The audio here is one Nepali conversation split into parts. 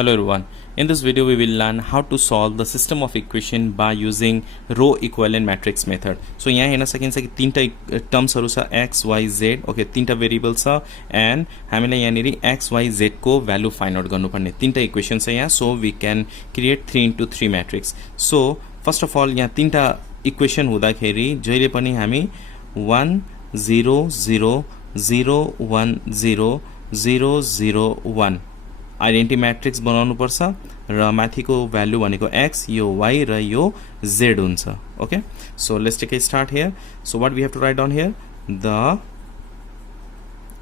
Hello everyone. In this video we will learn how to solve the system of equation by using row equivalent matrix method. So यहाँ हेर्न सकिन्छ कि तीनटा टर्म्सहरु छ x y z. ओके तीनटा भेरिएबल छ एन्ड हामीलाई यहाँनेरि x y z को भ्यालु फाइन्ड आउट गर्नुपर्ने तीनटा इक्वेसन छ यहाँ. So we can create 3x3 matrix. So first of all यहाँ तीनटा इक्वेसन हुँदाखेरि जहिले पनि हामी 1 0 0 0 1 0 0 0 1 आइडेन्टिटी मैट्रिक्स बनाउनु पर्छ र माथिको भ्यालु भनेको x यो y र यो z हुन्छ. Okay so let's take a start here. So what we have to write down here the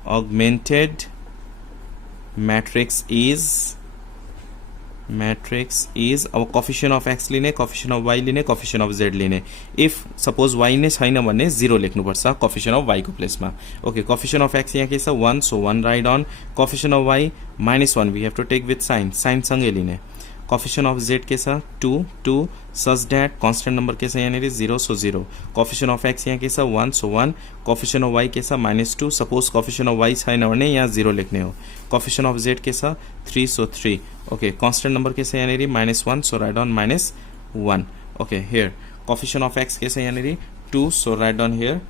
augmented matrix is अब coefficient of x लिने, coefficient of y लिने, coefficient of z लिने. if suppose y नै छैन भने 0 लेख्नु पर्छ coefficient of y को प्लेसमा. ओके coefficient of x यहाँ के छ 1, so 1 write on. coefficient of y -1 we have to take with sign सँगै लिने. coefficient of z के छ 2 such that constant number के छ यहाँनेरि 0, so 0. coefficient of x यहाँ के छ 1, so 1. coefficient of y के छ -2, suppose coefficient of y छैन भने यहाँ 0 लेख्ने हो. coefficient of z के छ 3, so 3. okay constant number के छ यहाँनेरि -1, so write down -1. okay here coefficient of x के छ यहाँनेरि 2, so write down here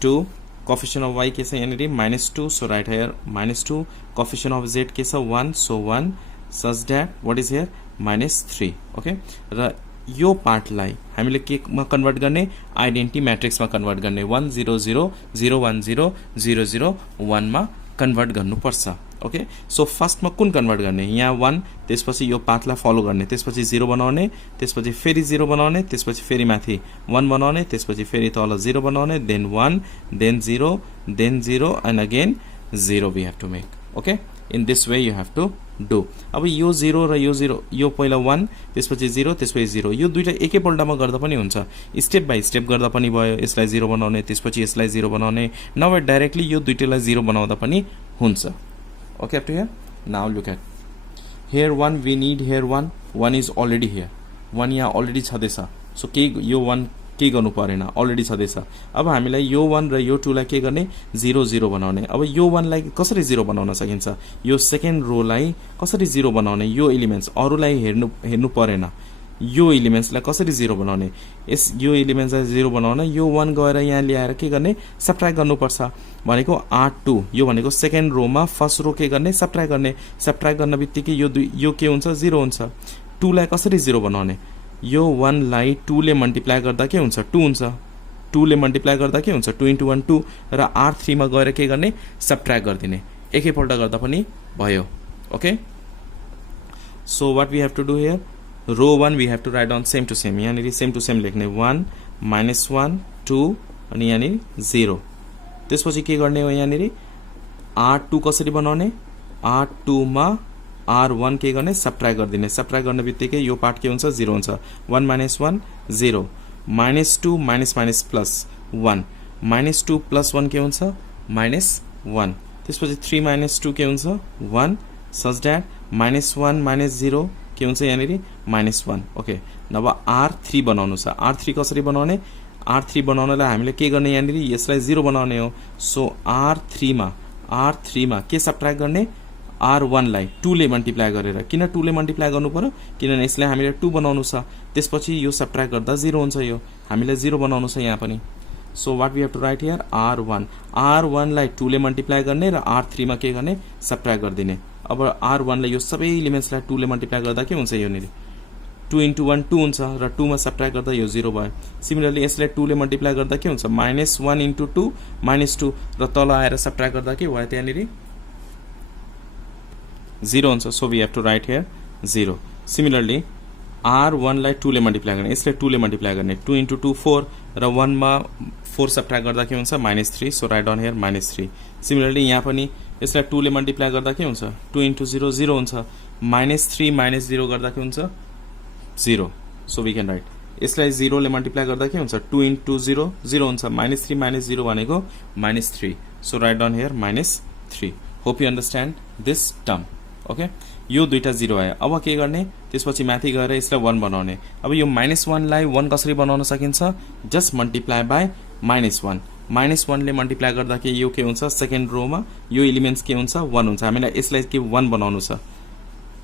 2. coefficient of y के छ यहाँनेरि -2, so write here -2. coefficient of z के छ 1, so 1 such that what is here -3. Okay र यो पार्टलाई हामीले केमा कन्भर्ट गर्ने आइडेन्टिटी म्याट्रिक्समा कन्भर्ट गर्ने 1 0 0 0 1 0 0 0 1 मा कन्भर्ट गर्नुपर्छ. ओके सो फर्स्टमा कुन कन्भर्ट गर्ने यहाँ 1 त्यसपछि यो पाथलाई फलो गर्ने त्यसपछि 0 बनाउने त्यसपछि फेरि 0 बनाउने त्यसपछि फेरि माथि 1 बनाउने त्यसपछि फेरि तल 0 बनाउने then 1 then 0 then 0 and again 0 we have to make. Okay in this way you have to do. अब यो 0 र यो 0 यो पहिला 1 त्यसपछि 0 त्यसपछि 0 यो दुईटा एकैपल्टमा गर्दा पनि हुन्छ. स्टेप बाइ स्टेप गर्दा पनि भयो. यसलाई 0 बनाउने त्यसपछि यसलाई 0 बनाउने नभए डाइरेक्टली यो दुईटालाई 0 बनाउँदा पनि हुन्छ. Okay up to here. Now look at here 1 we need here 1 is already here 1 यहाँ अलरेडी छँदैछ. सो के यो 1 के गर्नु परेन अलरेडी छँदैछ. अब हामीलाई यो 1 र यो 2 लाई के गर्ने 0 0 बनाउने. अब यो 1 लाई कसरी 0 बनाउन सकिन्छ यो सेकेन्ड रो लाई कसरी 0 बनाउने यो एलिमेन्ट्स अरूलाई हेर्नु परेन. यो एलिमेन्ट्सलाई कसरी 0 बनाउने यो एलिमेन्ट्सलाई 0 बनाउन यो 1 गएर यहाँ ल्याएर के गर्ने सबट्र्याक्ट गर्नुपर्छ भनेको 8 2 यो भनेको सेकेन्ड रोमा फर्स्ट रो के गर्ने सबट्र्याक्ट गर्न बित्तिकै यो के हुन्छ 0 हुन्छ. 2 लाई कसरी 0 बनाउने यो 1 लाई 2 ले मल्टिप्लाई गर्दा के हुन्छ 2 हुन्छ. 2 ले मल्टिप्लाई गर्दा के हुन्छ 2 * 1 2 र R3 मा गएर के गर्ने सबट्र्याक्ट गरिदिने एकैपल्ट गर्दा पनि भयो. Okay so what we have to do here row 1 we have to write down same to same यहाँनेरि सेम टु सेम लेख्ने 1 -1 2 अनि यहाँनेरि 0. त्यसपछि के गर्ने हो यहाँनेरि R2 कसरी बनाउने R2 मा R1 के गर्ने सबट्र्याक्ट गरिदिने सबट्र्याक्ट गर्न बित्तिकै यो पार्ट के हुन्छ 0 हुन्छ. 1 -1 0 -2 माइनस प्लस 1 -2 प्लस 1 के हुन्छ -1 त्यसपछि 3 - 2 के हुन्छ 1 सच द्याट -1 -0 के हुन्छ यहाँनेरि -1. ओके नभए R3 बनाउनु छ. R3 कसरी बनाउने R3 बनाउनलाई हामीले के गर्ने यहाँनेरि यसलाई 0 बनाउने हो. सो R3 मा के सबट्र्याक्ट गर्ने R1 लाई 2 ले मल्टिप्लाई गरेर किन 2 ले मल्टिप्लाई गर्नु पर्यो किनभने यसलाई हामीले 2 बनाउनु छ. त्यसपछि यो सबट्र्याक्ट गर्दा 0 हुन्छ. यो हामीले 0 बनाउनु छ यहाँ पनि. So what we have to write here R1 लाई 2 ले मल्टिप्लाई गर्ने र R3 मा के गर्ने सबट्र्याक्ट गरिदिने. अब R1 लाई यो सबै एलिमेन्ट्सलाई 2 ले मल्टिप्लाई गर्दा के हुन्छ यो नेरि 2 * 1 2 हुन्छ र 2 मा सबट्र्याक्ट गर्दा यो 0 भयो. सिमिलरली यसलाई 2 ले मल्टिप्लाई गर्दा के हुन्छ -1 * 2 -2 र तल आएर सबट्र्याक्ट गर्दा के भयो त्यहाँनेरि 0 हुन्छ. So we have to write here 0. Similarly R1 लाई 2 ले मल्टिप्लाई गर्ने यसलाई 2 ले मल्टिप्लाई गर्ने 2 * 2 4 र 1 मा 4 सबट्र्याक्ट गर्दा के हुन्छ -3. So write down here -3. Similarly यहाँ पनि यसलाई 2 ले मल्टिप्लाई गर्दा के हुन्छ 2 * 0 0 हुन्छ -3 - 0 गर्दा के हुन्छ 0. सो वी क्यान राइट यसलाई 0 ले मल्टिप्लाई गर्दा के हुन्छ 2 * 0 0 हुन्छ -3 - 0 भनेको -3. So write down here -3. Hope you understand this term. Okay यो दुईटा 0 आयो. अब के गर्ने त्यसपछि माथि गएर यसलाई 1 बनाउने. अब यो -1 लाई 1 कसरी बनाउन सकिन्छ जस्ट मल्टिप्लाई बाइ -1 -1 ले मल्टिप्लाई गर्दा के यो के हुन्छ सेकेन्ड रोमा यो एलिमेन्ट्स के हुन्छ 1 हुन्छ. हामीलाई यसलाई के 1 बनाउनु छ.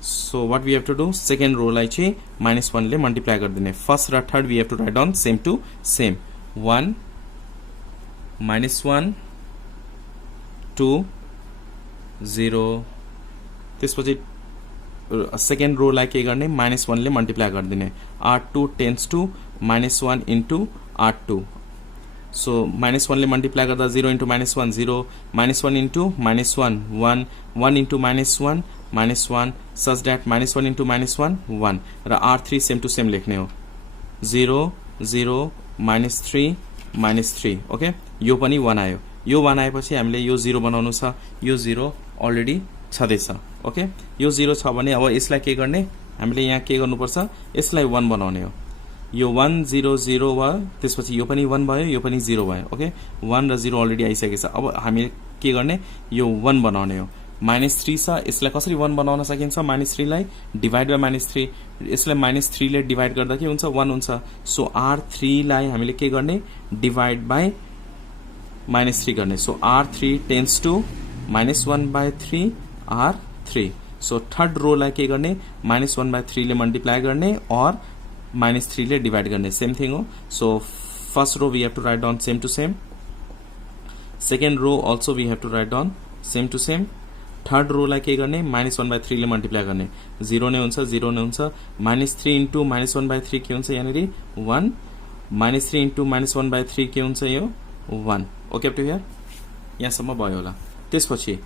So what we have to do, second row लाई चाहिँ -1 ले मल्टिप्लाई गरिदिने. फर्स्ट र third we have to write down same to same. 1 -1 2 0. त्यसपछि सेकेन्ड रो लाई के गर्ने, -1 ले मल्टिप्लाई गरिदिने. R2 tends to -1 into R2. So -1 ले मल्टिप्लाई गर्दा 0 into -1 0, -1 into -1 1, 1 into -1 -1, such that -1 into -1 1 र R3 सेम टु सेम लेख्ने हो. 0 0 -3 -3. ओके, यो पनि 1 आयो. यो 1 आएपछि हामीले यो 0 बनाउनु छ. यो 0 अलरेडी छँदैछ. ओके, यो 0 छ भने अब यसलाई के गर्ने, हामीले यहाँ के गर्नुपर्छ, यसलाई 1 बनाउने हो. यो 1 0 0 भयो, त्यसपछि यो पनि 1 भयो, यो पनि 0 भयो. ओके, 1 र 0 अलरेडी आइसकेको छ. अब हामी के गर्ने, यो 1 बनाउने हो. -3 छ, यसलाई कसरी 1 बनाउन सकिन्छ, -3 लाई डिभाइड बाई -3. यसलाई -3 ले डिभाइड गर्दा के हुन्छ, 1 हुन्छ. सो R3 लाई हामीले के गर्ने, डिभाइड बाई -3 गर्ने. So R3 tends to -1/3 R3. So third row लाई के गर्ने, -1/3 ले मल्टिप्लाई गर्ने और -3 ले डिवाइड गर्ने. सेम थिङ हो. So first row we have to write down same to same. Second row also we have to write down same to same. Third row लाई के गर्ने, -1/3 ले मल्टिप्लाई गर्ने. 0 नै हुन्छ, 0 नै हुन्छ. -3 इन्टु -1/3 के हुन्छ, यहाँनिर 1. -3 इन्टु -1/3 के हुन्छ, यो 1. ओके अप टु हियर, यहाँसम्म भयो होला. त्यसपछि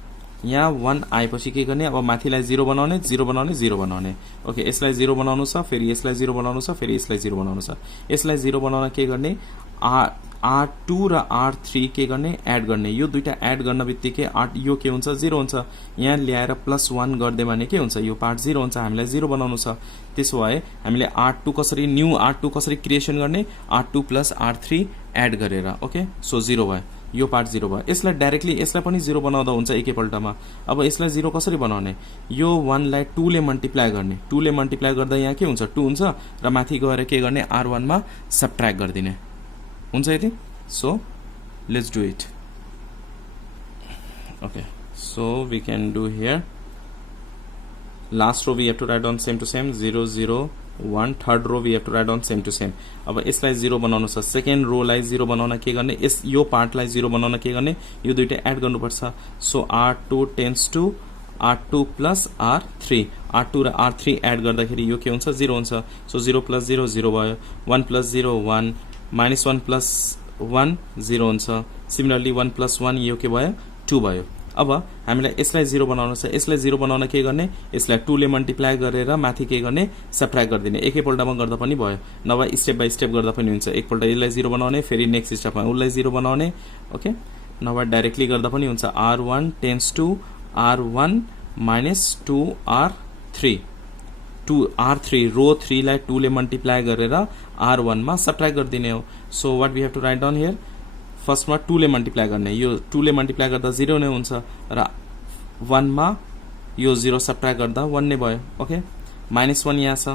यहाँ 1 आएपछि के गर्ने, अब माथिलाई 0 बनाउने, 0 बनाउने, 0 बनाउने. ओके, यसलाई 0 बनाउनु छ, फेरि यसलाई 0 बनाउनु छ, फेरि यसलाई 0 बनाउनु छ. यसलाई 0 बनाउन के गर्ने, R2 र R3 के गर्ने, एड गर्ने. यो दुईटा एड गर्न बित्तिकै यो के हुन्छ, 0 हुन्छ. यहाँ ल्याएर +1 गर्दै भने के हुन्छ, यो पार्ट 0 हुन्छ. हामीलाई 0 बनाउनु छ. त्यसो भए हामीले R2 कसरी, न्यू R2 कसरी क्रिएसन गर्ने, R2 + R3 एड गरेर. ओके, सो 0 भयो, यो पार्ट 0 भयो. यसलाई डाइरेक्टली यसलाई पनि 0 बनाउँदा हुन्छ एकैपल्टमा. अब यसलाई 0 कसरी बनाउने, यो 1 लाई 2 ले मल्टिप्लाई गर्ने. 2 ले मल्टिप्लाई गर्दा यहाँ के हुन्छ, 2 हुन्छ र माथि गएर के गर्ने, R1 मा सबट्र्याक्ट गरिदिने. हुन्छ यति. So let's do it. Okay, so we can do here. Last row we have to write down same to same. 0 0 1. Third row we have to write down same to same. अब यसलाई 0 बनाउनु छ. सेकेन्ड रो लाई 0 बनाउन के गर्ने, यो पार्टलाई 0 बनाउन के गर्ने, यो दुईटा एड गर्नुपर्छ. So R2 tends to R2 + R3. R2 र R3 एड गर्दाखेरि यो के हुन्छ, 0 हुन्छ. सो 0 + 0 0 भयो. 1 + 0 1, -1 + 1 0 हुन्छ. सिमिलरली 1 + 1 यो के भयो, 2 भयो. अब हामीलाई यसलाई 0 बनाउनु छ. यसलाई 0 बनाउन के गर्ने, यसलाई 2 ले मल्टिप्लाई गरेर माथि के गर्ने, सबट्र्याक्ट गरिदिने. एकैपल्टमा गर्दा पनि भयो, नभए स्टेप बाई स्टेप गर्दा पनि हुन्छ. एकपल्ट यसलाई 0 बनाउने, फेरि नेक्स्ट स्टेपमा उसलाई 0 बनाउने. ओके, नभए डाइरेक्टली गर्दा पनि हुन्छ. R1 tends to R1 - 2 R3. 2 R3 रो 3 लाई 2 ले मल्टिप्लाई गरेर R1 मा सबट्र्याक्ट गरिदिने हो. So what we have to write down here, फर्स्टमा 2 ले मल्टिप्लाई गर्ने. यो 2 ले मल्टिप्लाई गर्दा 0 नै हुन्छ र 1 मा यो 0 सबट्र्याक्ट गर्दा 1 नै भयो. ओके, -1 यहाँ छ,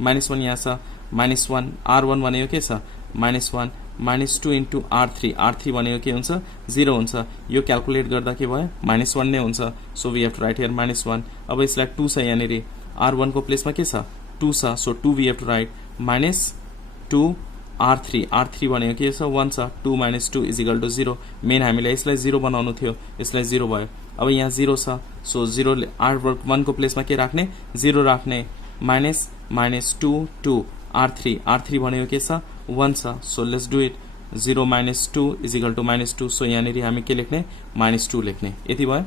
-1 यहाँ छ, -1 R1 भनेको के छ, -1 -2 इन्टु R3. R3 भनेको के हुन्छ, 0 हुन्छ. यो क्यालकुलेट गर्दा के भयो, -1 नै हुन्छ. So we have to write here -1. अब यसलाई 2 छ, यहाँनिर R1 को प्लेसमा के छ, 2 छ. सो 2 we have to write -2 R3. R3 भनेको के छ, 1 छ. 2 - 2 = 0. मेन हामीलाई यसलाई 0 बनाउनु थियो, यसलाई 0 भयो. अब यहाँ 0 छ. सो 0 R1 को प्लेसमा के राख्ने, 0 राख्ने. -2 2 R3. R3 भनेको के छ, 1 छ. So let's do it. 0 - 2 = -2. So यहाँनिर हामी के लेख्ने, -2 लेख्ने. यति भयो.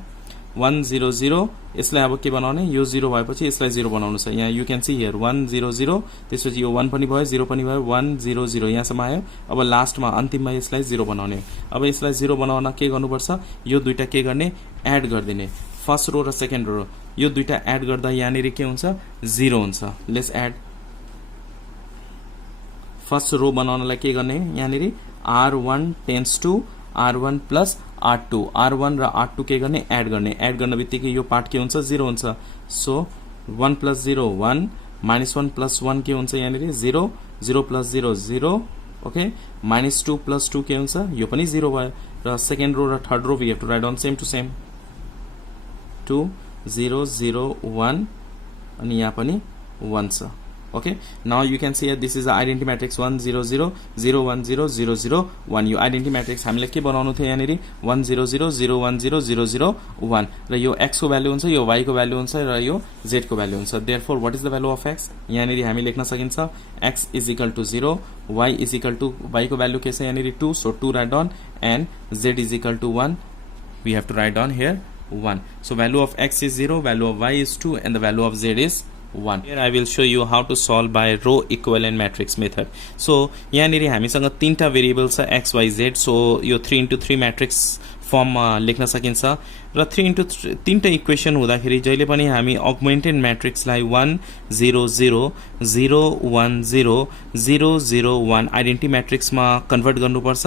1 0 0. यसलाई अब के बनाउने, यो 0 भएपछि यसलाई 0 बनाउनु छ. यहाँ यू क्यान सी हियर 1 0 0. त्यसपछि यो 1 पनि भयो, 0 पनि भयो. 1 0 0 यहाँसम्म आयो. अब लास्टमा अन्तिममा यसलाई 0 बनाउने. अब यसलाई 0 बनाउन के गर्नुपर्छ, यो दुईटा के गर्ने, एड गरिदिने. फर्स्ट रो र सेकेन्ड रो, यो दुईटा एड गर्दा यहाँनिर के हुन्छ, 0 हुन्छ. Let's add. फर्स्ट रो बनाउनलाई के गर्ने, यहाँनिर R1 tends to R1 + R2. R1 र R2 के गर्ने, एड गर्ने. एड गर्न बित्तिकै यो पार्ट के हुन्छ, 0 हुन्छ. सो 1 + 0 1, -1 + 1 के हुन्छ, यहाँनिर 0, 0 + 0 0. ओके, -2 + 2 के हुन्छ, यो पनि 0 भयो. र सेकेन्ड रो र third row we have to write down same to same. 2 0 0 1 अनि यहाँ पनि 1 छ okay now you can see this is the identity matrix 1 0 0 0 1 0 0 0 1 यो identity matrix हामीले के बनाउनु थियो यहाँनेरि 1 0 0 0 1 0 0 0 1 र यो x को भ्यालु हुन्छ यो y को भ्यालु हुन्छ र यो z को भ्यालु हुन्छ therefore what is the value of x यहाँनेरि हामी लेख्न सकिन्छ x is equal to 0 y is equal to y को भ्यालु के छ यहाँनेरि 2 so 2 write down and z is equal to 1 we have to write down here 1 so value of x is 0 value of y is 2 and the value of z is 1 here I will show you how to solve by row equivalent matrix method so यहाँनेरि हामीसँग तीनटा भेरिएबल छ x y z so यो 3x3 matrix फर्म लेख्न सकिन्छ र 3x3 तीनटा इक्वेसन हुँदाखेरि जहिले पनि हामी अगमेन्टेड म्याट्रिक्सलाई 1 0 0 0 1 0 0 0 1 आइडेन्टिटी म्याट्रिक्समा कन्भर्ट गर्नुपर्छ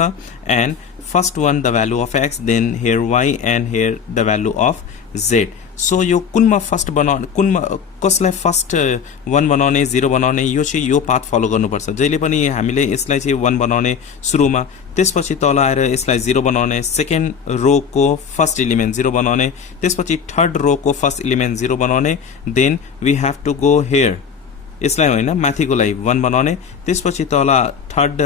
and first one the value of x then here y and here the value of z so यो कुनमा फर्स्ट बनाउने कुनमा कसलाई फर्स्ट 1 बनाउने 0 बनाउने यो चाहिँ यो पाथ फलो गर्नुपर्छ जहिले पनि हामीले यसलाई चाहिँ 1 बनाउने सुरुमा त्यसपछि तल आएर यसलाई 0 बनाउने सेकेन्ड रो को फर्स्ट एलिमेन्ट 0 बनाउने त्यसपछि थर्ड रो को फर्स्ट एलिमेन्ट 0 बनाउने then we have to go here यसलाई हैन माथिको लागि 1 बनाउने त्यसपछि तल थर्ड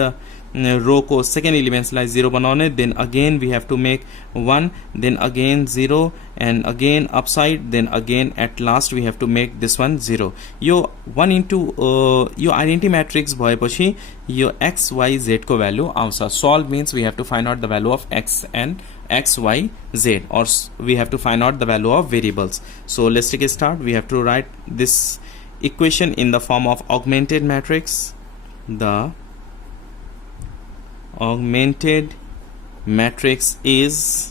रो को सेकेन्ड एलिमेन्ट्सलाई 0 बनाउने then again we have to make 1 then again 0 and again upside then again at last we have to make this one 0 यो 1 इन्टु यो आइडेन्टिटी म्याट्रिक्स भएपछि यो x y z को भ्यालु आउँछ solve means we have to find out the value of x and x y z or we have to find out the value of variables so let's take a start we have to write this equation in the form of augmented matrix the augmented matrix is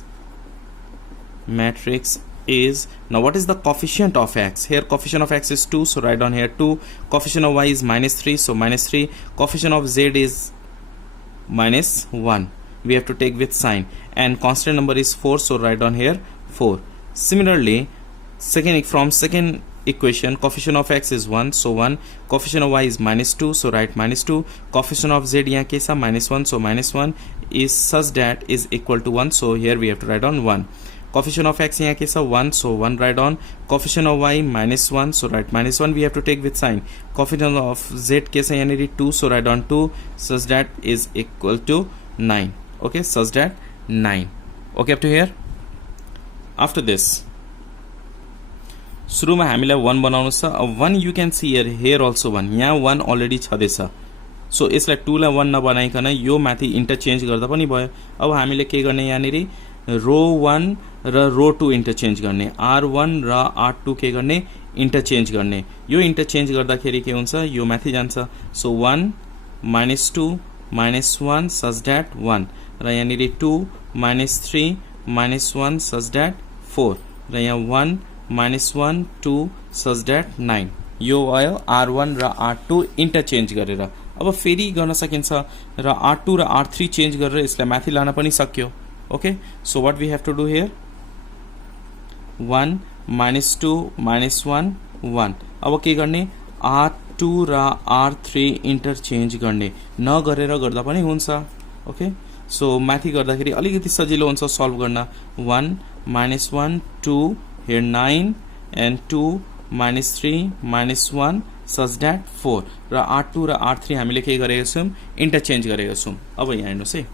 now what is the coefficient of x here coefficient of x is 2 so write down here 2 coefficient of y is -3 so -3 coefficient of z is -1 we have to take with sign and constant number is 4 so write down here 4 similarly from second equation coefficient of x is 1 so 1 coefficient of y is -2 so write -2 coefficient of z यहाँ के छ -1 so -1 is such that is equal to 1 so here we have to write down 1 coefficient of x यहाँ के छ 1 so 1 write down coefficient of y -1 so write -1 we have to take with sign coefficient of z के छ यहाँ 2 so write down 2 such that is equal to 9 okay such that 9 okay up to here after this सुरुमा हामीलाई 1 बनाउनु छ 1 you can see here also 1 यहाँ 1 अलरेडी छदैछ सो यसलाई 2 लाई 1 नबनाइकन यो माथि इन्टरचेन्ज गर्दा पनि भयो अब हामीले के गर्ने यहाँनेरि रो 1 र रो 2 इन्टरचेन्ज गर्ने r1 र r2 के गर्ने इन्टरचेन्ज गर्ने यो इन्टरचेन्ज गर्दाखेरि के हुन्छ यो माथि जान्छ सो 1 -2 -1 such that 1 र यहाँनेरि 2 -3 -1 such that 4 र यहाँ 1 -1 2 such that 9 यो भयो r1 र r2 इन्टरचेन्ज गरेर अब फेरि गर्न सकिन्छ र r2 र r3 चेन्ज गरेर यसलाई माथि लान पनि सक्यो okay so what we have to do here 1 -2 -1 1 अब के गर्ने r2 र r3 इन्टरचेन्ज गर्ने नगरेर गर्दा पनि हुन्छ ओके सो माथि गर्दाखेरि अलिकति सजिलो हुन्छ सल्भ गर्न 1 -1 2 here 9 and 2 -3 -1 such that 4 र r2 र r3 हामीले के गरेका छौं इन्टरचेन्ज गरेका छौं अब यहाँ हेर्नुस् है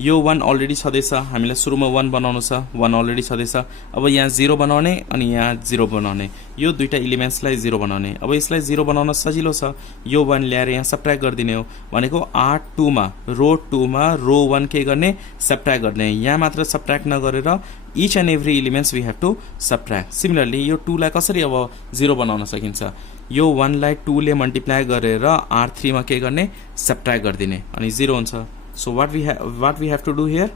यो 1 अलरेडी छदैछ हामीले सुरुमा 1 बनाउनु छ 1 अलरेडी छदैछ अब यहाँ 0 बनाउने अनि यहाँ 0 बनाउने यो दुईटा एलिमेन्ट्सलाई 0 बनाउने अब यसलाई 0 बनाउन सजिलो छ यो 1 ल्याएर यहाँ सबट्र्याक्ट गरिदिने हो भनेको r2 मा रो 2 मा रो 1 के गर्ने सबट्र्याक्ट गर्ने यहाँ मात्र सबट्र्याक्ट नगरेर each and every elements we have to subtract similarly यो 2 लाई कसरी अब 0 बनाउन सकिन्छ यो 1 लाई 2 ले मल्टिप्लाई गरेर r3 मा के गर्ने सबट्र्याक्ट गरिदिने अनि 0 हुन्छ so what we have to do here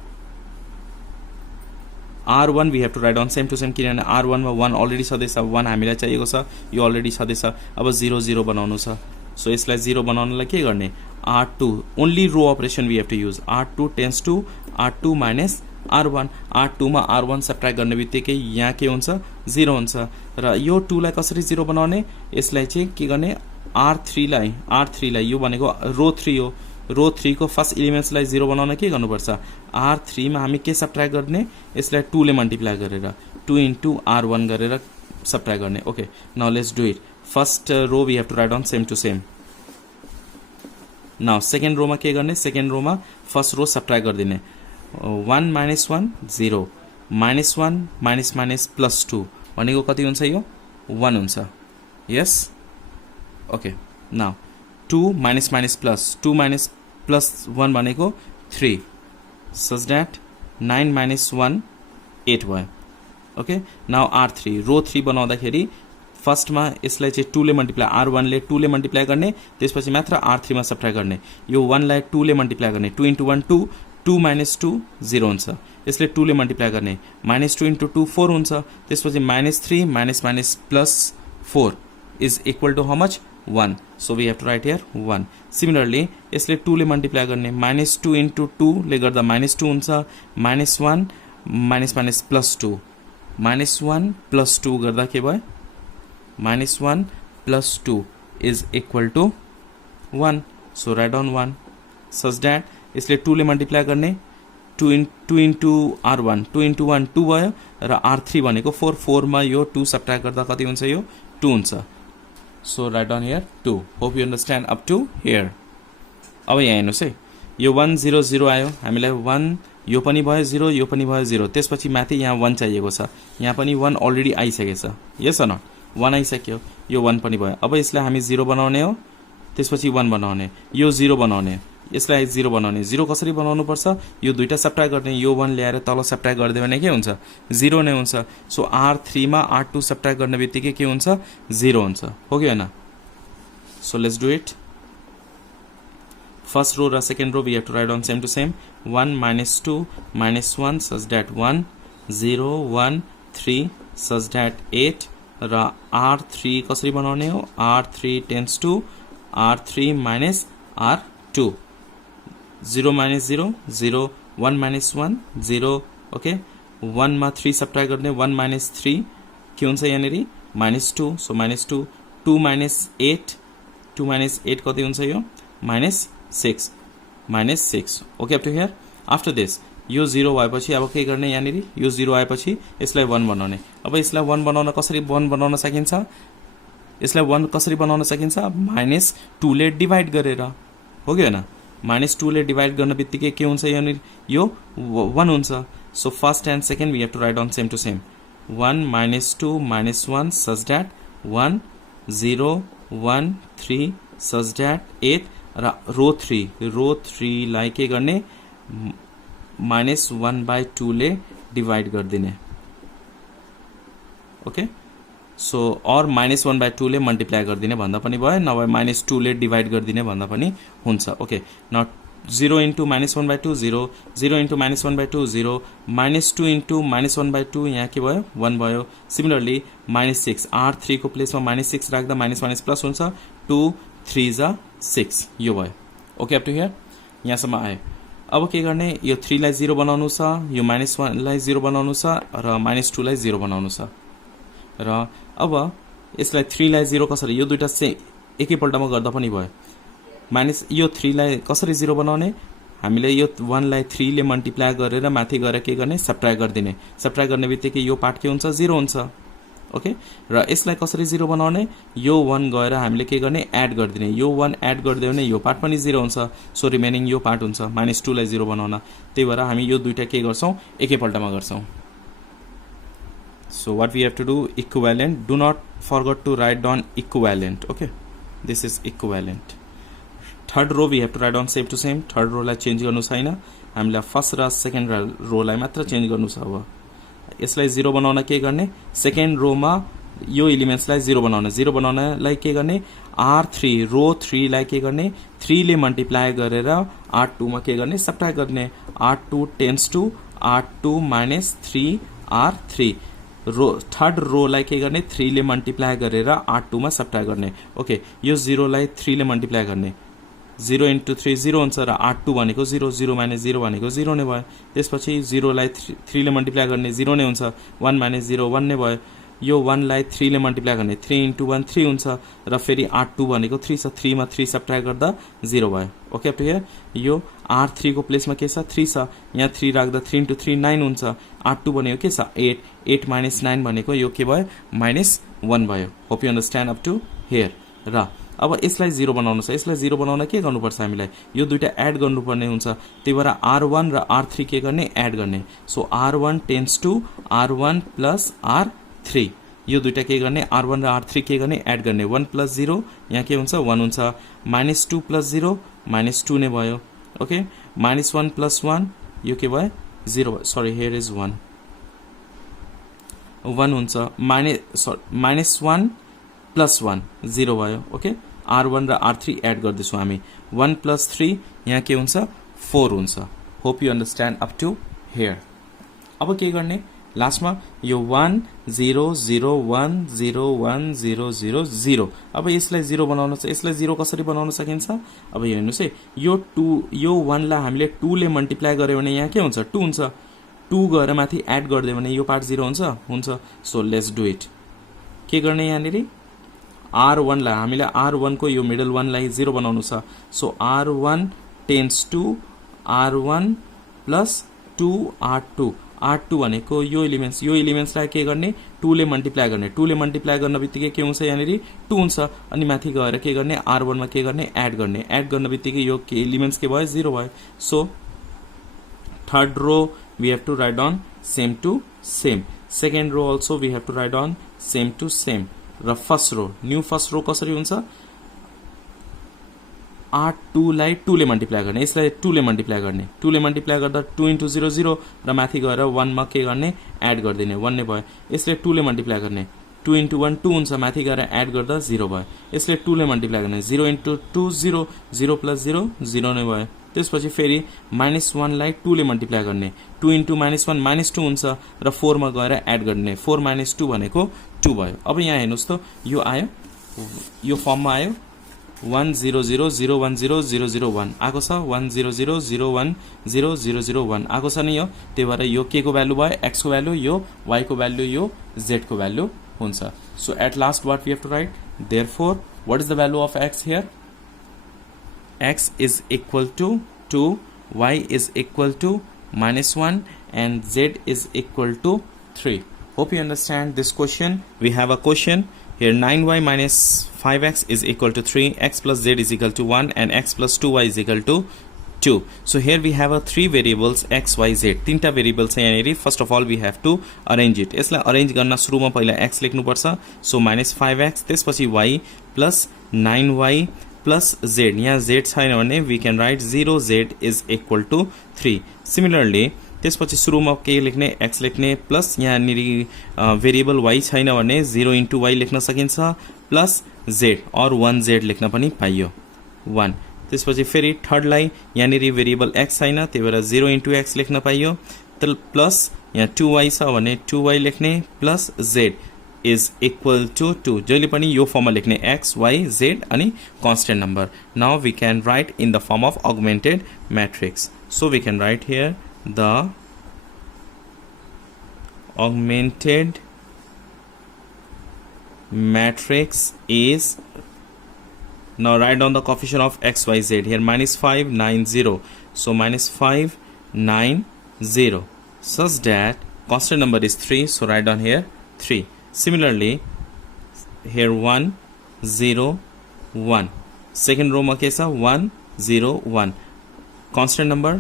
r1 we have to write down same to same किनभने r1 मा 1 अलरेडी छदैछ 1 हामीलाई चाहिएको छ यो अलरेडी छदैछ अब 0 0 बनाउनु छ सो यसलाई 0 बनाउनलाई के गर्ने r2 only row operation we have to use r2 tends to r2 minus r1 r2 मा r1 सबट्र्याक्ट गर्ने बित्तिकै यहाँ के हुन्छ 0 हुन्छ र यो 2 लाई कसरी 0 बनाउने यसलाई चाहिँ के गर्ने r3 लाई यो भनेको रो 3 हो रो 3 को फर्स्ट एलिमेन्ट्स लाई 0 बनाउन के गर्नुपर्छ r3 मा हामी के सबट्र्याक्ट गर्ने यसलाई 2 ले मल्टिप्लाई गरेर 2 into r1 गरेर सबट्र्याक्ट गर्ने okay now let's do it first row we have to write down same to same. Now second रोमा के गर्ने, सेकेन्ड रोमा फर्स्ट रो सब्ट्र्याक्ट गरिदिने. 1 - 1 0 -1 माइनस +2 भनेको कति हुन्छ, यो 1 हुन्छ. Yes okay. Now 2 minus plus 2 minus plus 1 भनेको 3 सच द्याट 9 - 1 8 भयो. ओके. नाउ R3 रो 3 बनाउँदाखेरि फर्स्टमा यसलाई चाहिँ 2 ले मल्टिप्लाई, R1 ले 2 ले मल्टिप्लाई गर्ने, त्यसपछि मात्र R3 मा सब्ट्र्याक्ट गर्ने. यो 1 लाई 2 ले मल्टिप्लाई गर्ने, 2 × 1 2, 2 - 2 0 हुन्छ. यसले 2 ले मल्टिप्लाई गर्ने, -2 × 2 4 हुन्छ. त्यसपछि -3 minus plus 4 is equal to how much 1. So we have to write here 1. Similarly यसले 2 ले मल्टिप्लाई गर्ने, -2 × 2 ले गर्दा -2 हुन्छ, -1 माइनस प्लस 2, -1 + 2 गर्दा के भयो, -1 + 2 is equal to 1. So write down 1 such that यसले 2 ले मल्टिप्लाई गर्ने, 2 × R1 2 × 1 2 भयो र R3 भनेको 4, 4 मा यो 2 सब्ट्र्याक्ट गर्दा कति हुन्छ, यो 2 हुन्छ. So write down here 2. Hope you understand up to here. अब यहाँ हेर्नुहोस् है, यो 1 0 0 आयो, हामीलाई 1 यो पनि भयो 0, यो पनि भयो 0. त्यसपछि माथि यहाँ 1 चाहिएको छ, यहाँ पनि 1 अलरेडी आइसकेछ. यस अर नट, 1 आइसक्यो, यो 1 पनि भयो. अब यसलाई हामी 0 बनाउने हो, त्यसपछि 1 बनाउने, यो 0 बनाउने, यसलाई 0 बनाउने. 0 कसरी बनाउनु पर्छ, यो दुईटा सब्ट्र्याक्ट गर्ने, यो 1 ल्याएर तल सब्ट्र्याक्ट गरिदियो भने के हुन्छ, 0 नै हुन्छ. सो R3 मा R2 सब्ट्र्याक्ट गर्ने बित्तिकै के हुन्छ, 0 हुन्छ. हो कि हैन. So let's do it. First row र second row we have to write down same to same. 1 - 2 - 1 such that 1 0 1 3 such that 8 र R3 कसरी बनाउने हो, R3 tends to R3 minus R2. 0 - 0 0 1 - 1 0. Okay. 1 मा 3 सब्ट्र्याक्ट गर्ने, 1 - 3 के हुन्छ यहाँनिर, -2. सो -2 2 - 8 2 - 8 कति हुन्छ, यो -6 -6. Okay up to here. After this यो 0 भएपछि अब के गर्ने, यहाँनिर यो 0 आएपछि यसलाई 1 बनाउने. अब यसलाई 1 बनाउन कसरी 1 बनाउन सकिन्छ, यसलाई 1 कसरी बनाउन सकिन्छ, -2 ले डिभाइड गरेर. हो कि हैन. -2 ले डिभाइड गर्न बित्तिकै के हुन्छ, यहाँनिर यो 1 हुन्छ. So first and second we have to write down same to same. 1 - 2 - 1 such that 1 0 1 3 such that 8 र रो 3 लाई के गर्ने, -1/2 ले डिभाइड गरिदिने. ओके. सो और -1/2 ले मल्टिप्लाई गरिदिने भन्दा पनि भयो, नभए -2 ले डिभाइड गरिदिने भन्दा पनि हुन्छ. ओके. नट 0 × -1/2 0 0 × -1/2 0 -2 × -1/2 यहाँ के भयो, 1 भयो. सिमिलरली -6 R3 को प्लेसमा -6 राख्दा माइनस प्लस हुन्छ, 2 3 जा 6 यो भयो. Okay up to here. यहाँसम्म आयो. अब के गर्ने, यो 3 लाई 0 बनाउनु छ, यो -1 लाई 0 बनाउनु छ र -2 लाई 0 बनाउनु छ. र अब यसलाई 3 लाई 0 कसरी, यो दुईटा एकैपल्टमा गर्दा पनि भयो. यो 3 लाई कसरी 0 बनाउने, हामीले यो 1 लाई 3 ले मल्टिप्लाई गरेर माथि गएर के गर्ने, सब्ट्र्याक्ट गरिदिने. सब्ट्र्याक्ट गर्ने बित्तिकै यो पार्ट के हुन्छ, 0 हुन्छ. ओके. र यसलाई कसरी 0 बनाउने, यो 1 गएर हामीले के गर्ने, एड गरिदिने. यो 1 एड गरिदियो भने यो पार्ट पनि 0 हुन्छ. सो रिमेनिङ यो पार्ट हुन्छ, -2 लाई 0 बनाउन. त्यही भएर हामी यो दुईटा के गर्छौं, एकैपल्टमा गर्छौं. So what we have to do, equivalent. Do not forget to write down equivalent. Okay, this is equivalent. Third row we have to write down same to same. Third row लाई चेन्ज गर्नु छैन, हामीलाई फर्स्ट र सेकेन्ड रो लाई मात्र चेन्ज गर्नु छ. अब यसलाई 0 बनाउन के गर्ने, सेकेन्ड रो मा यो एलिमेन्ट्सलाई 0 बनाउन, 0 बनाउनलाई के गर्ने, R3 रो 3 लाई के गर्ने, 3 ले मल्टिप्लाई गरेर R2 मा के गर्ने, सब्ट्र्याक्ट गर्ने. R2 tends to R2 minus 3 R3. Row third row लाई के गर्ने, 3 ले मल्टिप्लाई गरेर R2 मा सब्ट्र्याक्ट गर्ने. ओके. यो 0 लाई 3 ले मल्टिप्लाई गर्ने, 0 × 3 0 हुन्छ र R2 भनेको 0 0 - 0 भनेको 0 नै भयो. त्यसपछि 0 लाई 3 ले मल्टिप्लाई गर्ने 0 नै हुन्छ, 1 - 0 1 नै भयो. यो 1 लाई 3 ले मल्टिप्लाई गर्ने, 3 × 1 3 हुन्छ र फेरि R2 भनेको 3 छ, 3 मा 3 सब्ट्र्याक्ट गर्दा 0 भयो. Okay up to here. यो R3 को प्लेसमा के छ, 3 छ, यहाँ 3 राख्दा 3 × 3 9 हुन्छ. R2 भनेको के छ, 8 8 - 9 भनेको यो के भयो, -1 भयो. Hope you understand up to here र अब यसलाई 0 बनाउनु छ यसलाई 0 बनाउन के गर्नुपर्छ हामीलाई यो दुईटा एड गर्नुपर्ने हुन्छ त्यही भएर R1 र R3 के गर्ने एड गर्ने so R1 tends to R1 plus R3 यो दुईटा के गर्ने R1 र R3 के गर्ने एड गर्ने 1 प्लस 0 यहाँ के हुन्छ 1 हुन्छ -2 प्लस 0 -2 नै भयो ओके -1 प्लस 1 यो के भयो 0 सरी हियर इज 1 हुन्छ -1 प्लस 1 0 भयो ओके R1 र R3 एड गर्दैछौँ हामी 1 प्लस 3 यहाँ के हुन्छ 4 हुन्छ hope you understand up to here अब के गर्ने लास्टमा यो 1 0 0 1 0 1 0 0 0 अब यसलाई 0 बनाउनु छ यसलाई 0 कसरी बनाउन सकिन्छ अब हेर्नुस् है यो 2 यो 1 लाई हामीले 2 ले मल्टिप्लाई गर्यो भने यहाँ के हुन्छ 2 हुन्छ 2 गएर माथि एड गर्दियो भने यो पार्ट 0 हुन्छ सो लेट्स डु इट के गर्ने यहाँनिर R1 लाई हामीले R1 को यो मिडल 1 लाई 0 बनाउनु छ so R1 tends to R1 plus 2 R2 R2 भनेको यो एलिमेन्ट्सलाई के गर्ने 2 ले मल्टिप्लाई गर्ने 2 ले मल्टिप्लाई गर्न बित्तिकै के हुन्छ यहाँनिर 2 हुन्छ अनि माथि गएर के गर्ने R1 मा के गर्ने एड गर्न बित्तिकै यो के एलिमेन्ट्स के भयो 0 भयो so third row we have to write down same to same second row also we have to write down same to same र first row new first row कसरी हुन्छ R2 लाई 2 ले मल्टिप्लाई गर्ने यसलाई 2 ले मल्टिप्लाई गर्ने 2 ले मल्टिप्लाई गर्दा 2 * 0 0 र माथि गएर 1 मा के गर्ने एड गरिदिने 1 नै भयो यसले 2 ले मल्टिप्लाई गर्ने 2 * 1 2 हुन्छ माथि गएर एड गर्दा 0 भयो यसले 2 ले मल्टिप्लाई गर्ने 0 * 2 0 0 + 0 0 नै भयो त्यसपछि फेरि -1 लाई 2 ले मल्टिप्लाई गर्ने 2 * -1 -2 हुन्छ र 4 मा गएर एड गर्ने 4 - 2 भनेको 2 भयो अब यहाँ हेर्नुस् त यो आयो यो फर्ममा आयो 1 0 0 0 1 0 0 0 1 आको छ 1 0 0 0 1 0 0 0 1 आको छ नि यो त्यही भएर यो के को भ्यालु भयो x को भ्यालु यो y को भ्यालु यो z को भ्यालु हुन्छ so at last what we have to write therefore what is the value of x here x is equal to 2 y is equal to -1 and z is equal to 3 hope you understand this question we have a question here 9y minus 5x is equal to 3 x plus z is equal to 1 and x plus 2y is equal to 2 so here we have a three variables x y z तीनटा variables छ यहाँनेरि first of all we have to arrange it यसलाई arrange गर्न सुरुमा पहिला x लेख्नु पर्छ so -5x त्यसपछि y plus 9y plus z यहाँ z छैन भने we can write 0z is equal to 3 similarly त्यसपछि सुरुमा के लेख्ने x लेख्ने प्लस यहाँ निरी भेरिएबल y छैन भने 0 * y लेख्न सकिन्छ प्लस z और 1z लेख्न पनि पाइयो 1 त्यसपछि फेरि थर्ड लाई यहाँ निरी भेरिएबल x छैन त्यही भएर 0 * x लेख्न पाइयो प्लस यहाँ 2y छ भने 2y लेख्ने plus z is equal to 2 जहिले पनि यो फर्ममा लेख्ने x y z अनि constant number now we can write in the form of augmented matrix so we can write here the augmented matrix is now write down the coefficient of x y z here -5 9 0 so -5 9 0 such that constant number is 3 so write down here 3 similarly here 1 0 1 second row ma ke cha 1 0 1 constant number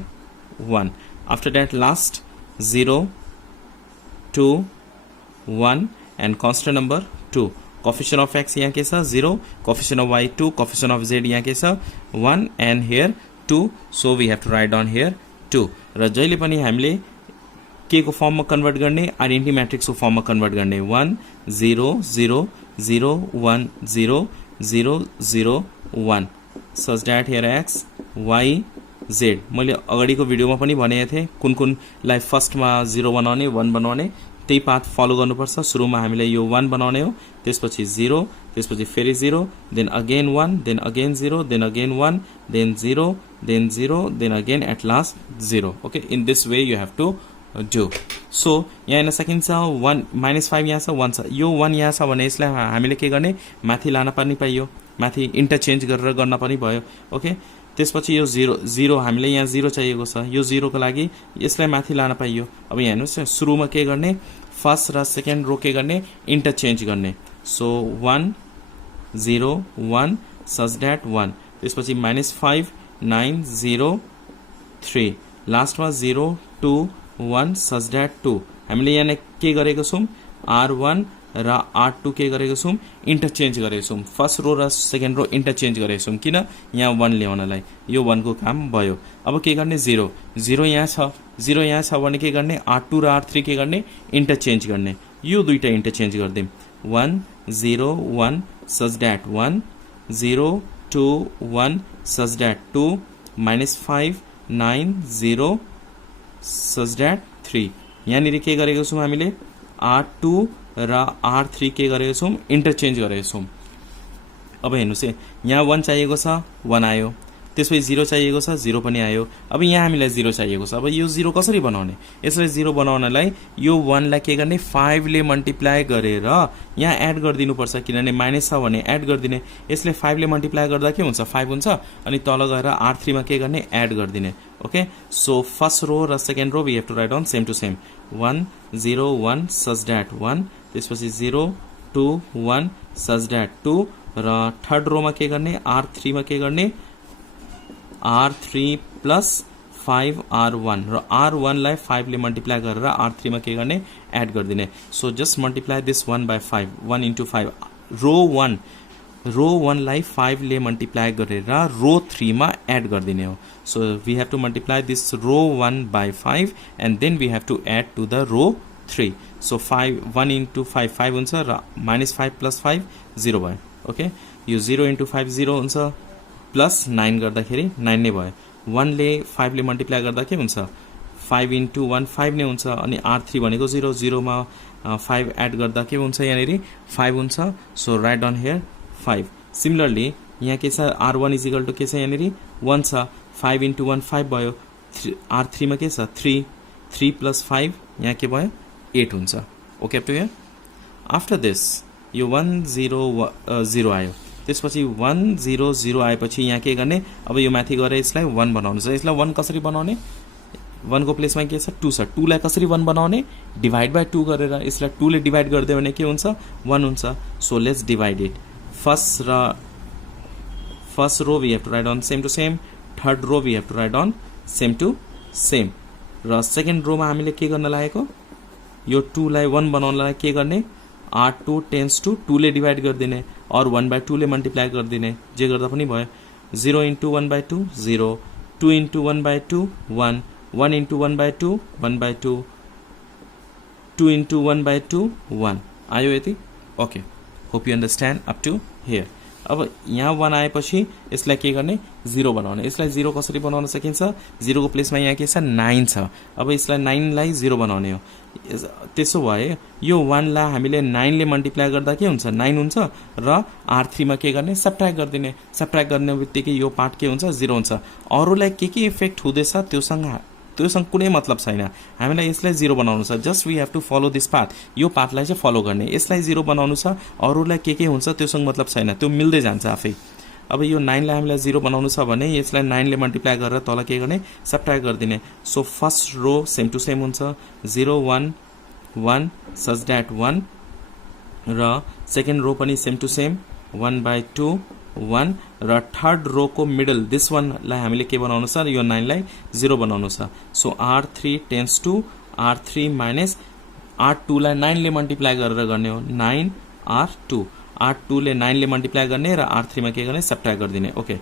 1 after that last 0 2 1 and constant number 2 coefficient of x यहाँ के छ 0 coefficient of y 2 coefficient of z यहाँ के छ 1 and here 2 so we have to write down here 2 र जहिले पनि हामीले के को फर्ममा कन्भर्ट गर्ने आइडेन्टिटी म्याट्रिक्स को फर्ममा कन्भर्ट गर्ने 1 0 0 0 1 0 0 0 1 such that here x y z मैले अगाडिको भिडियोमा पनि भनेको थिए कुन लाई फर्स्टमा 0 बनाउने 1 बनाउने त्यही पाथ फलो गर्नुपर्छ सुरुमा हामीले यो 1 बनाउने हो त्यसपछि 0 त्यसपछि फेरि 0 then again 1 then again 0 then again 1 then 0 then 0 then again at last 0 okay in this way you have to do so यहाँ हेर्न सकिन्छ 1 -5 यहाँ छ 1 छ यो 1 यहाँ छ भने यसलाई हामीले के गर्ने माथि लान पनि पाइयो माथि इन्टरचेन्ज गरेर गर्न पनि भयो ओके त्यसपछि यो 0 हामीले यहाँ 0 चाहिएको छ यो 0 को लागि यसलाई माथि लान पाइयो अब यहाँ हेर्नुस् सुरुमा के गर्ने फर्स्ट र सेकेन्ड रो के गर्ने इन्टरचेन्ज गर्ने सो 1 0 1 such that 1 त्यसपछि -5 9 0 3 लास्टमा 0 2 1 such that 2 हामीले यहाँ के गरेको छौं R1 र R2 के गरेको छौं इन्टरचेन्ज गरेको छौं फर्स्ट रो र सेकेन्ड रो इन्टरचेन्ज गरेको छौं किन यहाँ 1 ल्याउनलाई यो 1 को काम भयो अब के गर्ने 0 0 यहाँ छ भने के गर्ने R2 र R3 के गर्ने इन्टरचेन्ज गर्ने यो दुईटा interchange गर्दिम 1 0 1 such that 1 0 2 1 such that 2 -5 9 0 such that 3 यहाँ के गरेको छौं हामीले R2 र R3 के गरेको छौं इन्टरचेन्ज गरेको छौं अब हेर्नुस् है यहाँ 1 चाहिएको छ 1 आयो त्यसपछि 0 चाहिएको छ 0 पनि आयो अब यहाँ हामीलाई 0 चाहिएको छ अब यो 0 कसरी बनाउने यसलाई 0 बनाउनलाई यो 1 लाई के गर्ने 5 ले मल्टिप्लाई गरेर यहाँ एड गर्दिनु पर्छ किनभने माइनस छ भने एड गर्दिने यसले 5 ले मल्टिप्लाई गर्दा के हुन्छ 5 हुन्छ अनि तल गएर R3 मा के गर्ने एड गर्दिने ओके सो फर्स्ट रो र second row we have to write down same to same 1 0 1 such that 1 त्यसपछि 0 2 1 such that 2 र थर्ड रो मा के गर्ने R3 मा के गर्ने R3 plus 5 R1 र R1 लाई 5 ले मल्टिप्लाई गरेर R3 मा के गर्ने एड गर्दिने so just multiply this 1 by 5 1 into 5 row 1 लाई 5 ले मल्टिप्लाई गरेर रो 3 मा एड गर्दिने हो so we have to multiply this row 1 by 5 and then we have to add to the row 3 so 5 1 into 5 5 हुन्छ र -5 plus 5 0 भयो ओके यो 0 into 5 0 हुन्छ प्लस 9 गर्दाखेरि 9 नै भयो 1 ले 5 ले मल्टिप्लाई गर्दा के हुन्छ 5 into 1 5 नै हुन्छ अनि R3 भनेको 0 0 मा 5 एड गर्दा के हुन्छ यहाँनेरि 5 हुन्छ so write down here 5 similarly यहाँ के छ R1 इज इक्वल टु के छ यहाँनेरि 1 छ 5 into 1 5 भयो R3 मा के छ 3 3 plus 5 यहाँ के भयो 8 हुन्छ okay up to here after this यो 1 0 0 आयो त्यसपछि 1 0 0 आएपछि यहाँ के गर्ने अब यो माथि गएर यसलाई 1 बनाउनु छ यसलाई 1 कसरी बनाउने 1 को प्लेसमा के छ 2 छ 2 लाई कसरी 1 बनाउने डिवाइड बाइ 2 गरेर यसलाई 2 ले डिवाइड गर्दियो भने के हुन्छ 1 हुन्छ so let's divide it first row we have to write down same to same third row we have to write down same to same र सेकेन्ड रोमा हामीले के गर्न लागेको यो 2 लाई 1 बनाउनलाई के गर्ने R2 टेन्स टु 2 ले डिवाइड गर्दिने और 1 by 2 ले मल्टिप्लाई गर्दिने जे गर्दा पनि भयो 0 into 1 by 2 0 2 into 1 by 2 1 1 into 1 by 2 1 by 2 2 into 1 by 2 1 आयो यति okay hope you understand up to here अब यहाँ 1 आएपछि यसलाई के गर्ने 0 बनाउने यसलाई 0 कसरी बनाउन सकिन्छ 0 को प्लेसमा यहाँ के छ 9 छ अब यसलाई 9 लाई 0 बनाउने हो त्यसो भए यो 1 लाई हामीले 9 ले मल्टिप्लाई गर्दा के हुन्छ 9 हुन्छ र R3 मा के गर्ने सबट्र्याक्ट गर्दिने सबट्र्याक्ट गर्नेबित्तिकै यो पार्ट के हुन्छ 0 हुन्छ अरुलाई के इफेक्ट हुँदैछ त्योसँग कुनै मतलब छैन हामीलाई यसलाई 0 बनाउनु छ just we have to follow this path यो पाथलाई चाहिँ फलो गर्ने यसलाई 0 बनाउनु छ अरुलाई के हुन्छ त्योसँग मतलब छैन त्यो मिल्दै जान्छ आफै अब यो 9 लाई हामीलाई 0 बनाउनु छ भने यसलाई 9 ले मल्टिप्लाई गरेर तल के गर्ने सबट्र्याक्ट गर्दिने so first row same to same हुन्छ 0 1 1 such that 1 र सेकेन्ड रो पनि सेम टु सेम 1 by 2 1 र थर्ड रो को मिडल दिस वन लाई हामीले के बनाउनु छ यो 9 लाई 0 बनाउनु छ so R3 tends to R3 minus R2 लाई 9 ले मल्टिप्लाई गरेर गर्ने हो 9 R2 R2 ले 9 ले मल्टिप्लाई गर्ने र R3 मा के गर्ने सबट्र्याक्ट गर्दिने ओके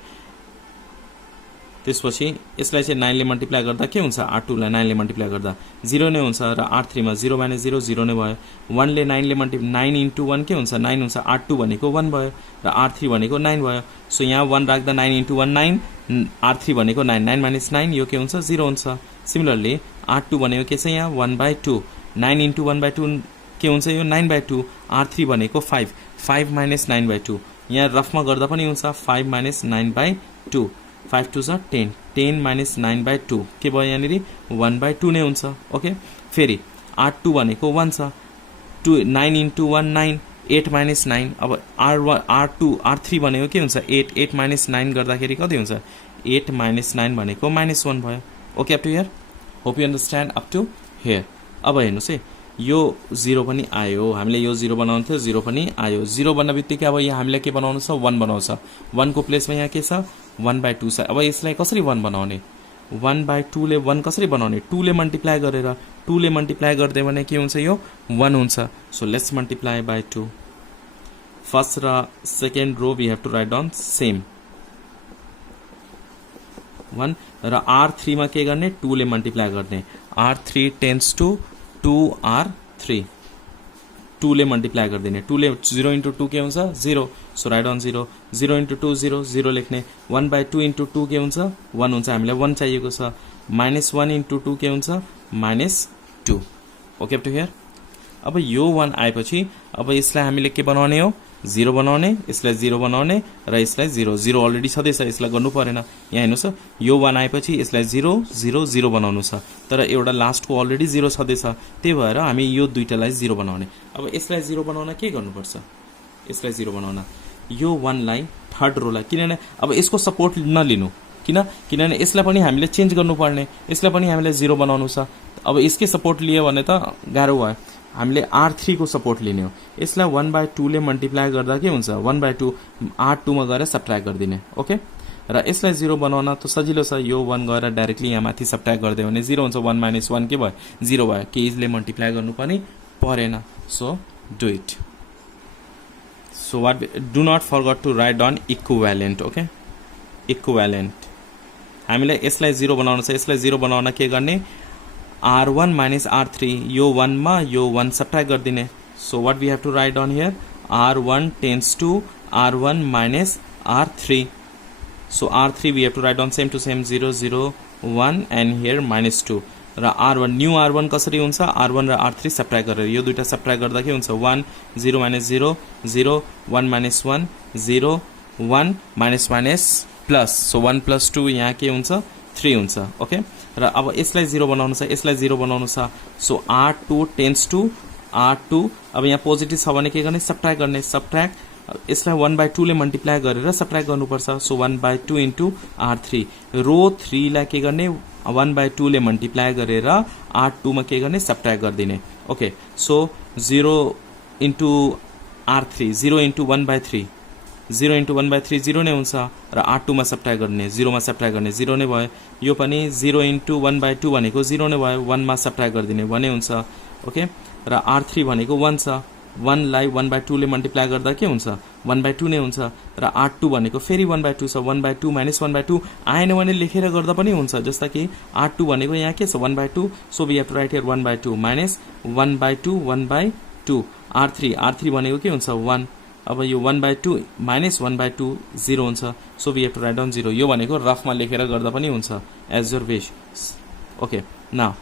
त्यसपछि यसलाई चाहिँ 9 ले मल्टिप्लाई गर्दा के हुन्छ R2 लाई 9 ले मल्टिप्लाई गर्दा 0 नै हुन्छ र R3 मा 0 - 0 0 नै भयो 1 ले 9 ले मल्टिप्लाई 9 into 1 के हुन्छ 9 हुन्छ R2 भनेको 1 भयो र R3 भनेको 9 भयो सो यहाँ 1 राख्दा 9 into 1 9 R3 भनेको 9 9 - 9 यो के हुन्छ 0 हुन्छ सिमिलरली R2 भनेको के छ यहाँ 1 by 2 9 into 1 by 2 के हुन्छ यो 9 by 2 R3 भनेको 5 5 - 9 by 2 यहाँ रफमा गर्दा पनि हुन्छ 5 - 9 by 2 5 2 जा 10 10 - 9 by 2 के भयो यहाँनिर 1 by 2 नै हुन्छ ओके फेरि R2 भनेको 1 छ 9 into 1 9 8 - 9 अब R2 R3 भनेको के हुन्छ 8 8 - 9 गर्दाखेरि कति हुन्छ 8 - 9 भनेको -1 भयो okay up to here hope you understand up to here अब हेर्नुस् है यो 0 पनि आयो, हामीले यो 0 बनाउनु थियो, 0 पनि आयो। 0 बन्न बित्तिकै अब यहाँ हामीलाई के बनाउनु छ, 1 बनाउँछ। 1 को प्लेसमा यहाँ के छ, 1/2 छ। अब यसलाई कसरी 1 बनाउने, 1/2 ले 1 कसरी बनाउने, 2 ले मल्टिप्लाई गरेर, 2 ले मल्टिप्लाई गर्दै भने के हुन्छ, यो 1 हुन्छ। So let's multiply by 2। First र second row we have to write down same 1 र R3 मा के गर्ने, 2 ले मल्टिप्लाई गर्ने। R3 टेन्स टु 2R3, 2 ले मल्टिप्लाई गरिदिने। 2 ले 0 into 2 के हुन्छ, 0। So write down 0। 0 into 2 0, 0 लेख्ने। 1/2 into 2 के हुन्छ, 1 हुन्छ। हामीलाई 1 चाहिएको छ। -1 into 2 के हुन्छ, -2। Okay up to here. अब यो 1 आएपछि अब यसलाई हामीले के बनाउने हो, 0 बनाउने, यसलाई 0 बनाउने र यसलाई 0। 0 अलरेडी छँदैछ, यसलाई गर्नु परेन। यहाँ हेर्नुहोस्, यो 1 आएपछि यसलाई 0 0 0 बनाउनु छ, तर एउटा लास्टको अलरेडी 0 छँदैछ, त्यही भएर हामी यो दुईटालाई 0 बनाउने। अब यसलाई 0 बनाउन के गर्नुपर्छ, यसलाई 0 बनाउन यो 1 लाई थर्ड रोलाई, किनभने अब यसको सपोर्ट नलिनु, किनभने यसलाई पनि हामीले चेन्ज गर्नुपर्ने, यसलाई पनि हामीले 0 बनाउनु छ। अब यसकै सपोर्ट लियो भने त गाह्रो भयो, हामीले R3 को सपोर्ट लिने हो। यसलाई 1/2 ले मल्टिप्लाई गर्दा के हुन्छ, 1/2 R2 मा गएर सब्ट्र्याक्ट गरिदिने। ओके, र यसलाई 0 बनाउन त सजिलो छ, यो 1 गएर डाइरेक्टली यहाँ माथि सब्ट्र्याक्ट गरिदियो भने 0 हुन्छ। 1 - 1 के भयो, 0 भयो, केहीले मल्टिप्लाई गर्नु पनि परेन। So do it. So what, do not forget to write down equivalent. Okay, equivalent हामीले यसलाई 0 बनाउन छ। यसलाई 0 बनाउन के गर्ने, R1 - R3, यो 1 मा यो 1 सब्ट्र्याक्ट गरिदिने। So what we have to write down here, R1 tends to R1 - R3। So R3 we have to write down same to same 0 0 1 and here -2 र R1 न्यू R1 कसरी हुन्छ, R1 र R3 सब्ट्र्याक्ट गरेर, यो दुईटा सब्ट्र्याक्ट गर्दा के हुन्छ, 1 0 - 0 0 1 - 1 0 1 - प्लस। सो 1 + 2 यहाँ के हुन्छ, 3 हुन्छ। ओके, र अब यसलाई 0 बनाउनु छ, यसलाई 0 बनाउनु छ। So R2 tends to R2, अब यहाँ पोजिटिभ छ भने के गर्ने, सब्ट्र्याक्ट गर्ने। सब्ट्र्याक्ट यसलाई 1/2 ले मल्टिप्लाई गरेर सब्ट्र्याक्ट गर्नुपर्छ। सो 1/2 into R3, रो 3 लाई के गर्ने, 1/2 ले मल्टिप्लाई गरेर R2 मा के गर्ने, सब्ट्र्याक्ट गरिदिने। Okay, so 0 into R3, 0 into 1/3, 0 into 1/3 0 नै हुन्छ, र R2 मा सब्ट्र्याक्ट गर्ने, 0 मा सब्ट्र्याक्ट गर्ने, 0 नै भयो। यो पनि 0 into 1/2 भनेको 0 नै भयो, 1 मा सब्ट्र्याक्ट गरिदिने, 1 नै हुन्छ। ओके, र R3 भनेको 1 छ, 1 लाई 1/2 ले मल्टिप्लाई गर्दा के हुन्छ, 1/2 नै हुन्छ, र R2 भनेको फेरि 1/2 छ, 1/2 - 1/2 आएन भने लेखेर गर्दा पनि हुन्छ। जस्ता कि R2 भनेको यहाँ के छ, 1/2, so we have to write here 1/2 minus 1/2 1/2। R3 भनेको के हुन्छ, 1, अब यो 1/2 माइनस 1/2 0 हुन्छ। So we have to write down 0। यो भनेको रफमा लेखेर गर्दा पनि हुन्छ, as your wish. Okay, now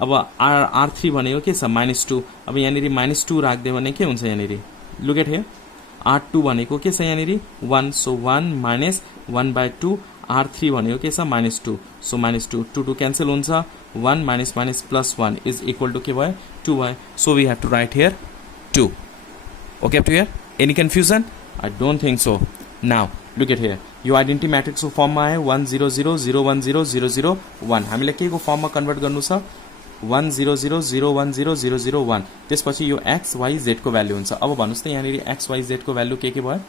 अब R3 भनेको के छ, -2। अब यहाँनिर -2 राख्दियो भने के हुन्छ, यहाँनिर लुक एट हियर, R2 भनेको के छ, यहाँनिर 1, सो 1 माइनस 1/2। R3 भनेको के छ, -2, सो -2, 2 2 क्यान्सल हुन्छ, 1 minus minus plus 1 is equal to के भयो, 2 भयो। So we have to write here 2। Okay up to here, any confusion? I don't think so. Now look at here, यो आइडेन्टिटी म्याट्रिक्स को फर्ममा आयो, 1 0 0 0 1 0 0 0 1। हामीले के को फर्ममा कन्भर्ट गर्नु छ, 1 0 0 0 1 0 0 0 1। त्यसपछि यो x y z को भ्यालु हुन्छ। अब भन्नुस् त यहाँनिर x y z को भ्यालु के भयो,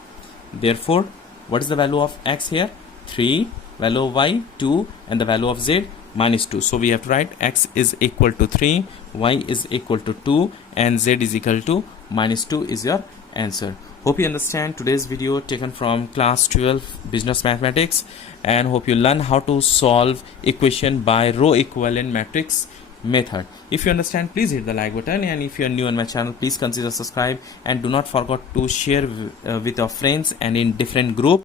therefore what is the value of x here, 3, value of y 2, and the value of z -2. So we have to write x is equal to 3, y is equal to 2, and z is equal to -2 is your answer. Hope you understand today's video taken from class 12 business mathematics, and hope you learn how to solve equation by row equivalent matrix method. If you understand, please hit the like button, and if you are new on my channel, please consider subscribe, and do not forget to share with your friends and in different group.